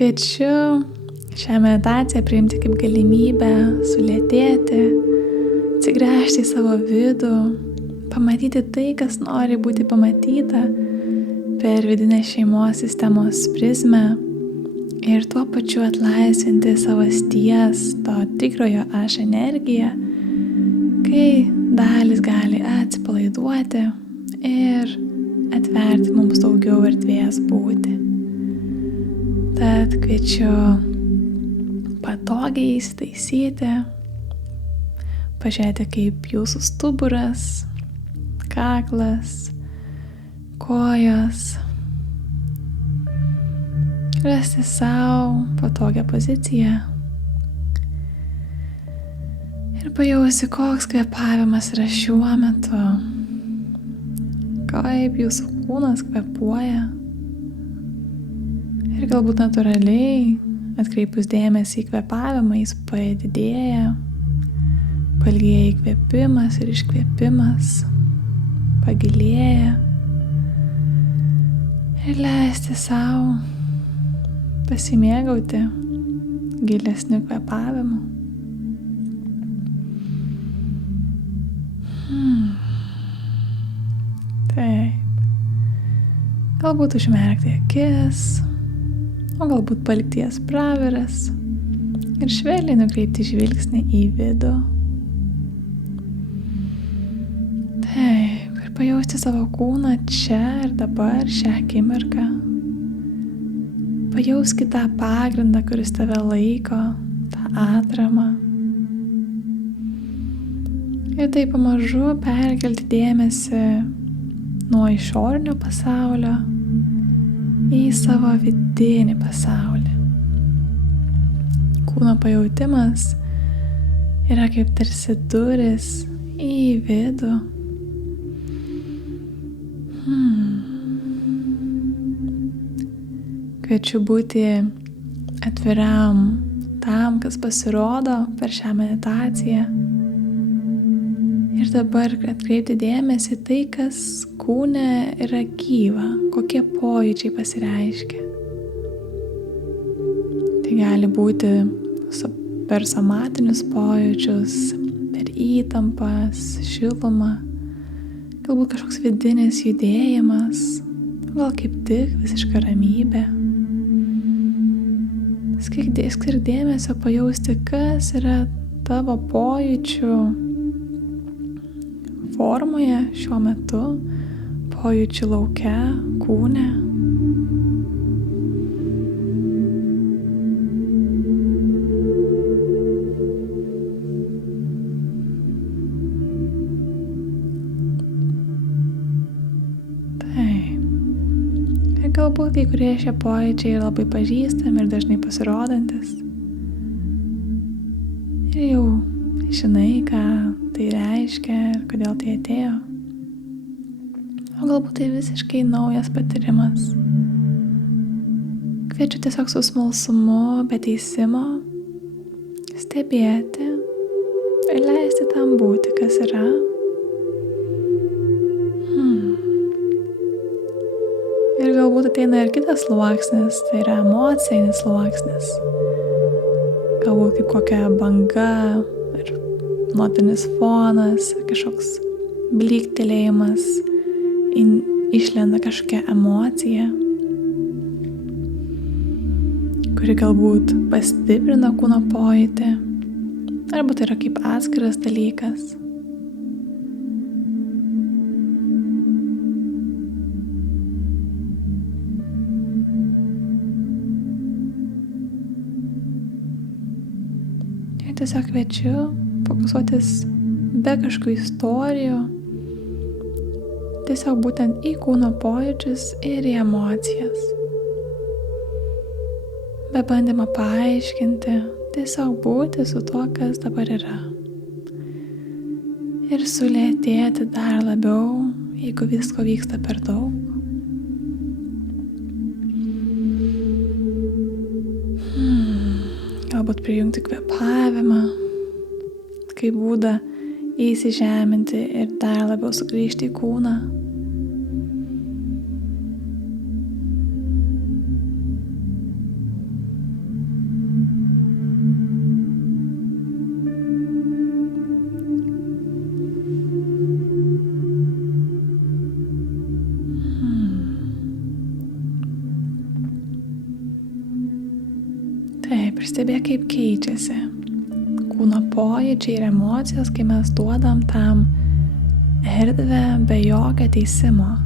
Kviečiu šią meditaciją priimti kaip galimybę sulėtėti, atsigręžti į savo vidų, pamatyti tai, kas nori būti pamatyta per vidinę šeimos sistemos prizmę ir tuo pačiu atlaisvinti savasties, to tikrojo aš energiją, kai dalis gali atsipalaiduoti ir atverti mums daugiau erdvės būti. Tad kviečiu patogiai įsitaisyti, pažiūrėti, kaip jūsų stuburas, kaklas, kojos, rasti savo patogią poziciją ir pajausti, koks kvėpavimas yra šiuo metu, kaip jūsų kūnas kvėpuoja ir galbūt natūraliai atkreipus dėmesį į kvėpavimą jis padidėja, pailgėja įkvėpimas ir iškvėpimas, pagilėja ir leisti savo pasimėgauti gilesniu kvėpavimu. Taip. Galbūt užmerkti akis, o galbūt palikti jas praviras ir švelniai nukreipti žvilgsnį į vidų. Taip, ir pajausti savo kūną čia ir dabar šią akimirką. Pajauski tą pagrindą, kuris tave laiko, tą atramą. Ir taip pamažu perkelti dėmesį nuo išorinio pasaulio į savo vidinį pasaulį. Kūno pajautimas yra kaip tarsi durys į vidų. Kviečiu būti atviram tam, kas pasirodo per šią meditaciją. Ir dabar atkreipti dėmesį tai, kas kūne yra gyva, kokie pojūčiai pasireiškia. Tai gali būti per somatinius pojūčius, per įtampas, šilumą, galbūt kažkoks vidinis judėjimas, gal kaip tik visiška ramybė. Skirk dėmesio pajausti, kas yra tavo pojūčių formoje šiuo metu, pojūčių lauke, kūne. Taip. Ir galbūt kai kurie šie pojūčiai yra labai pažįstami ir dažnai pasirodantis. Ir jau žinai, ką tai reiškia ir kodėl tai atėjo. O galbūt tai visiškai naujas patyrimas. Kviečiu tiesiog su smalsumu, be teisimo, stebėti ir leisti tam būti, kas yra. Ir galbūt ateina ir kitas sluoksnis, tai yra emocinis sluoksnis. Galbūt kaip kokia banga ir notinis fonas, kažkoks blyktelėjimas, išlenda kažkokia emocija, kuri galbūt pastiprina kūno pojūtį, arba tai yra kaip atskiras dalykas. Ir tiesiog kviečiu fokusuotis be kažkokių istorijų, tiesiog būtent į kūno pojūčius ir į emocijas. Be bandymo paaiškinti, tiesiog būti su tuo, kas dabar yra. Ir sulėtėti dar labiau, jeigu visko vyksta per daug. Galbūt prijungti kvėpavimą, kaip būdą įsižeminti ir dar labiau sugrįžti į kūną. pastebėk, kaip keičiasi kūno pojūčiai ir emocijos, kai mes duodam tam erdvę be jokio teisimo.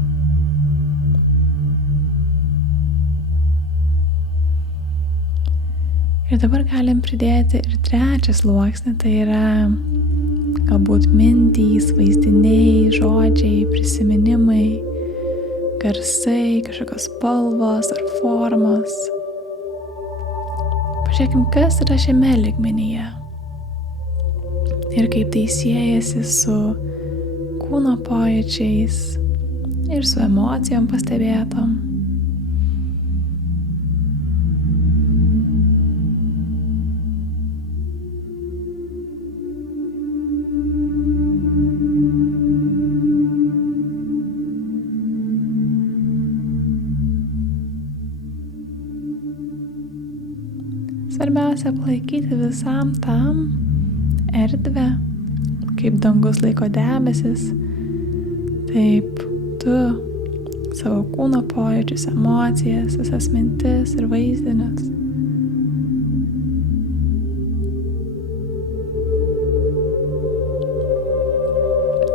Ir dabar galim pridėti ir trečią sluoksnį, tai yra galbūt mintys, vaizdiniai, žodžiai, prisiminimai, garsai, kažkokios spalvos ar formos. Pažiūrėkim, kas yra šiame lygmenyje ir kaip tai siejasi su kūno pojūčiais ir su emocijom pastebėtom. Svarbiausia palaikyti visam tam erdvę, kaip dangus laiko debesis, taip tu savo kūno pojūčius, emocijas, visas mintis ir vaizdinius.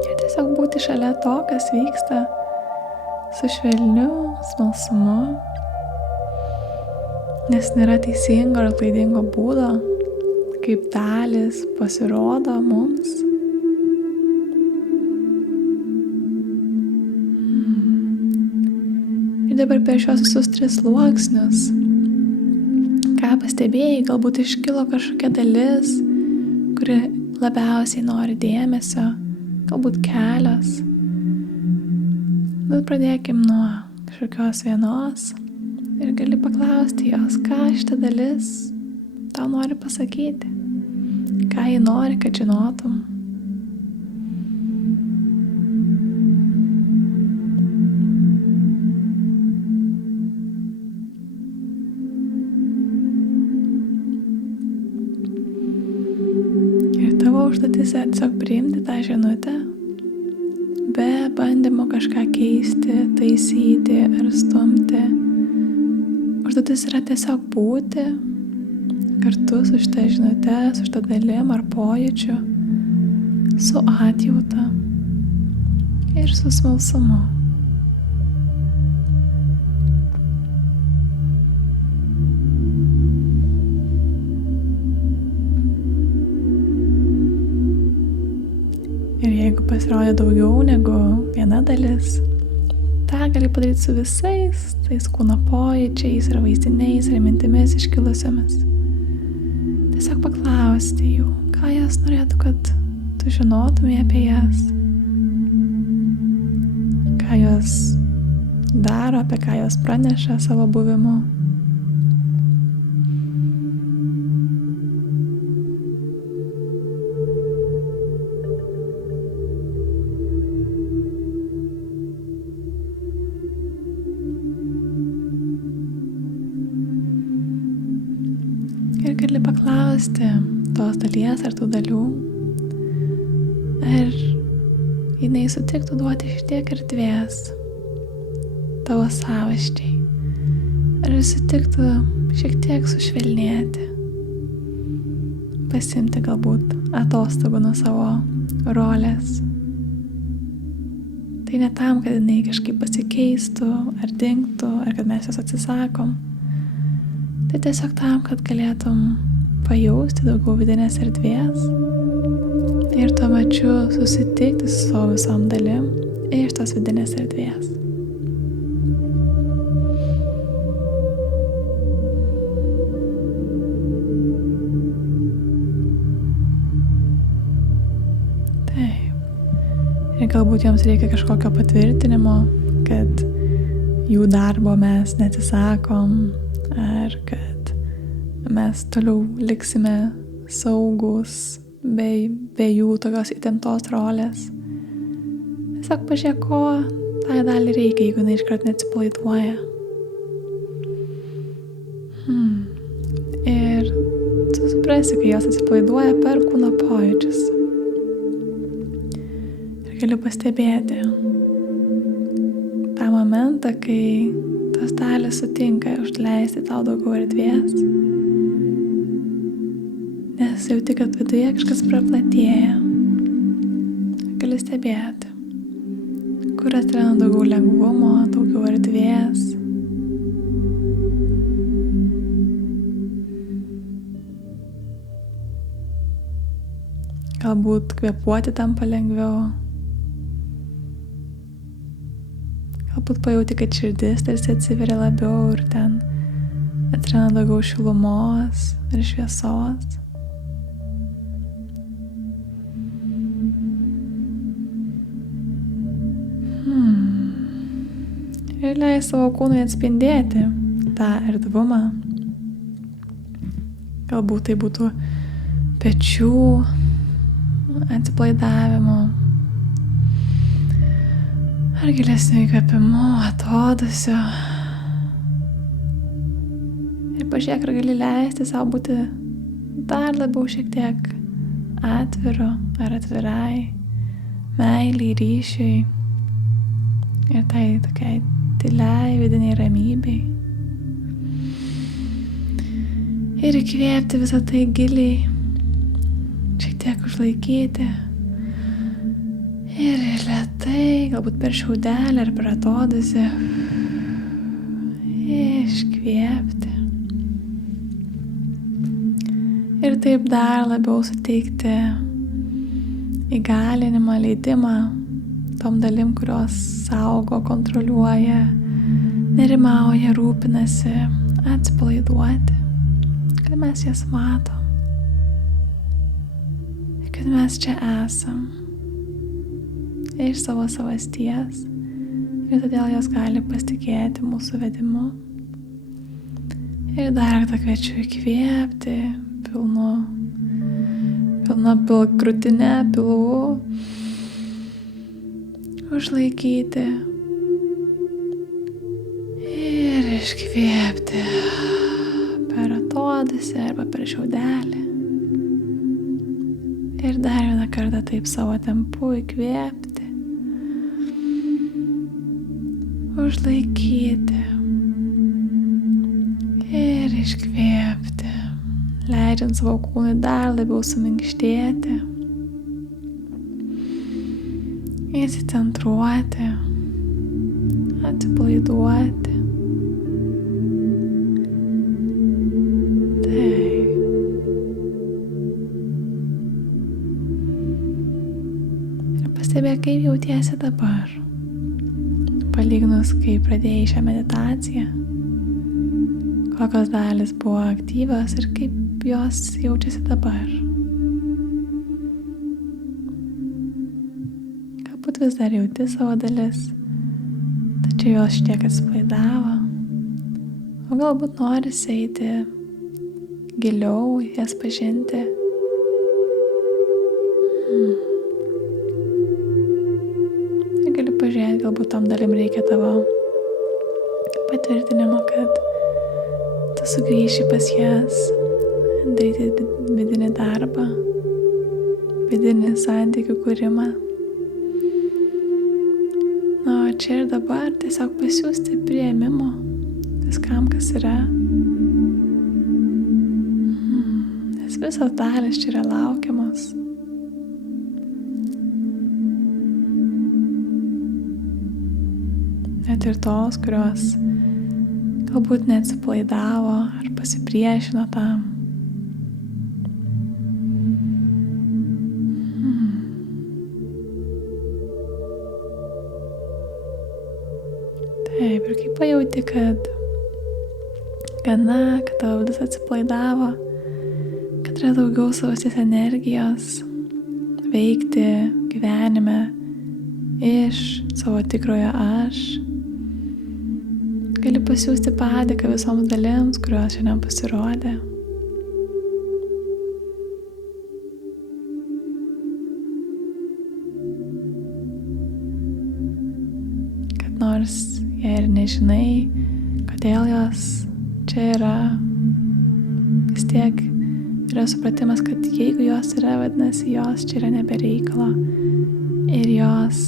Ir tiesiog būti šalia to, kas vyksta, su švelniu smalsumu, nes nėra teisingo ar klaidingo būdo, kaip dalis pasirodo mums. Ir dabar per šios visus 3 sluoksnius, ką pastebėjai, galbūt iškilo kažkokia dalis, kuri labiausiai nori dėmesio, galbūt kelios. Bet pradėkim nuo kažkokios vienos. Ir gali paklausti jos, ką šita dalis tau nori pasakyti, ką ji nori, kad žinotum. Ir tavo užduotis tiesiog priimti tą žinutę, be bandymo kažką keisti, taisyti ar stumti. Užduotis yra tiesiog būti kartu su šitą žinute, su šitą dalim ar pojūčiu, su atjauta ir su smalsumu. Ir jeigu pasirodė daugiau negu viena dalis, tą gali padaryti su visais tais kūno pojūčiais ir vaizdiniais ir mintimis iškilusiomis. Tiesiog paklausti jų, ką jos norėtų, kad tu žinotumai apie jas, ką jos daro, apie ką jos praneša savo buvimu. Ir gali paklausti tos dalies ar tų dalių, ar jinai sutiktų duoti šiek tiek erdvės tavo savasčiai, ar sutiktų šiek tiek sušvelnėti, pasiimti galbūt atostogų nuo savo rolės. Tai ne tam, kad jinai kažkaip pasikeistų ar dingtų, ar kad mes jos atsisakom. Tai tiesiog tam, kad galėtum pajausti daugiau vidinės erdvės ir tuo pačiu susitikti su savo visom dalim iš tos vidinės erdvės. Taip. Ir galbūt joms reikia kažkokio patvirtinimo, kad jų darbo mes neatsisakom, ar kad mes toliau liksime saugūs be jų tokios įtemptos rolės. Tiesiog pažiūrėk, ko tai dalį reikia, jeigu jinai iškart neatsipalaiduoja. Ir tu suprasi, kai jos atsipalaiduoja per kūno pojūčius. Ir gali pastebėti tą momentą, kai tos dalys sutinka užleisti tau daugiau erdvės pasijauti, kad viduje kažkas praplatėja. Gali stebėti, kur atsiranda daugiau lengvumo, daugiau erdvės. Galbūt kvėpuoti tampa lengviau. Galbūt pajauti, kad širdis tarsi atsiveria labiau ir ten atsiranda daugiau šilumos ir šviesos. Ir leis savo kūnui atspindėti tą erdvumą. Galbūt tai būtų pečių atsipalaidavimo ar gilesnių įkvėpimų, atodūsio. Ir pažiūrėk, ar gali leisti savo būti dar labiau šiek tiek atviru ar atvirai, meiliai, ryšiui ir tai tokiai tyliai vidiniai ramybei. Ir įkvėpti visą tai giliai, šiek tiek užlaikyti ir lėtai, galbūt per šiaudelį ar per atodūsį iškvėpti. Ir taip dar labiau suteikti įgalinimą, leidimą tom dalim, kurios saugo, kontroliuoja, nerimauja, rūpinasi, atsipalaiduoti, kad mes jas matom. Kad mes čia esam iš savo savasties ir todėl jos gali pasitikėti mūsų vedimu. Ir dar kartą kviečiu įkvėpti pilna krūtinė, pilvų, užlaikyti ir iškvėpti per atodūsį arba per šiaudelį. Ir dar vieną kartą taip savo tempu įkvėpti, užlaikyti ir iškvėpti, leidžiant savo kūnui dar labiau suminkštėti, įsicentruoti, atsipalaiduoti. Pastebėk, kaip jautiesi dabar, palyginus, kai pradėjai šią meditaciją, kokios dalis buvo aktyvios ir kaip jos jaučiasi dabar. Galbūt vis dar jauti savo dalis, tačiau jos šiek tiek atsipalaidavo, o galbūt norisi eiti giliau, jas pažinti. Pažiūrėti, galbūt tam dalim reikia tavo patvirtinimo, kad tu sugrįši pas jas, daryti vidinį darbą, vidinį santykių kūrimą. O čia ir dabar tiesiog pasiųsti priėmimo viskam, kas yra. Nes visos dalis čia yra laukiamos. Net ir tos, kurios galbūt neatsipalaidavo ar pasipriešino tam. Taip, ir kai pajauti, kad kad tavo vidus atsipalaidavo, kad yra daugiau savasties energijos veikti gyvenime iš savo tikrojo aš, gali pasiųsti padėką visoms dalims, kurios šiandien pasirodė. Kad nors jei ir nežinai, kodėl jos čia yra, vis tiek yra supratimas, kad jeigu jos yra, vadinasi, jos čia yra nebereikalo ir jos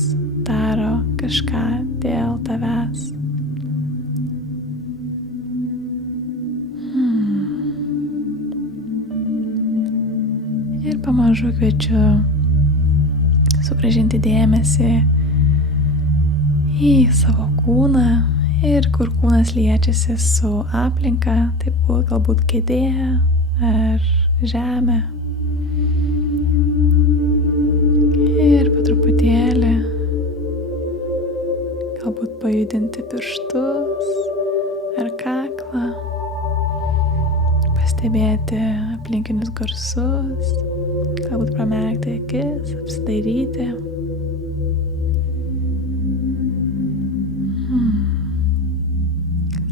daro kažką dėl tavęs. pamažu kviečiu sugrąžinti dėmesį į savo kūną ir kur kūnas liečiasi su aplinka, tai galbūt kėdė ar žemė. Ir po truputėlį galbūt pajudinti pirštus ar kaklą, pastebėti aplinkinius garsus, galbūt pramerkti akis, apsidairyti.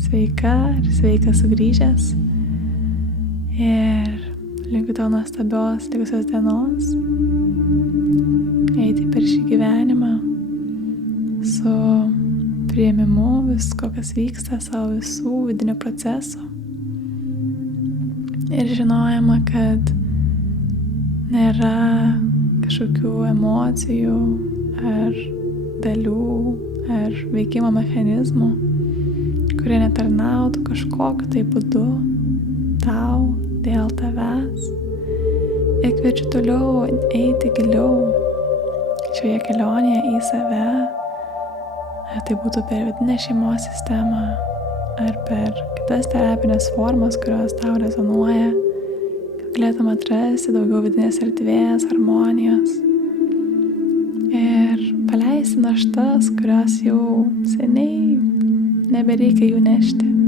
Sveika ir sveikas sugrįžęs ir linkiu tau nuostabios likusios dienos, eiti per šį gyvenimą su priėmimu visko, kas vyksta, savo visų vidinių procesų ir žinojama, kad nėra kažkokių emocijų ar dalių ar veikimo mechanizmų, kurie netarnautų kažkokiu tai būdu tau, dėl tavęs. Ir kviečiu toliau eiti giliau šioje kelionėje į save, ar tai būtų per vidinę šeimos sistemą, ar per kitas terapinės formas, kurios tau rezonuoja, kad galėtum atrasti daugiau vidinės erdvės, harmonijos ir paleisti naštas, kurios jau seniai nebereikia jų nešti.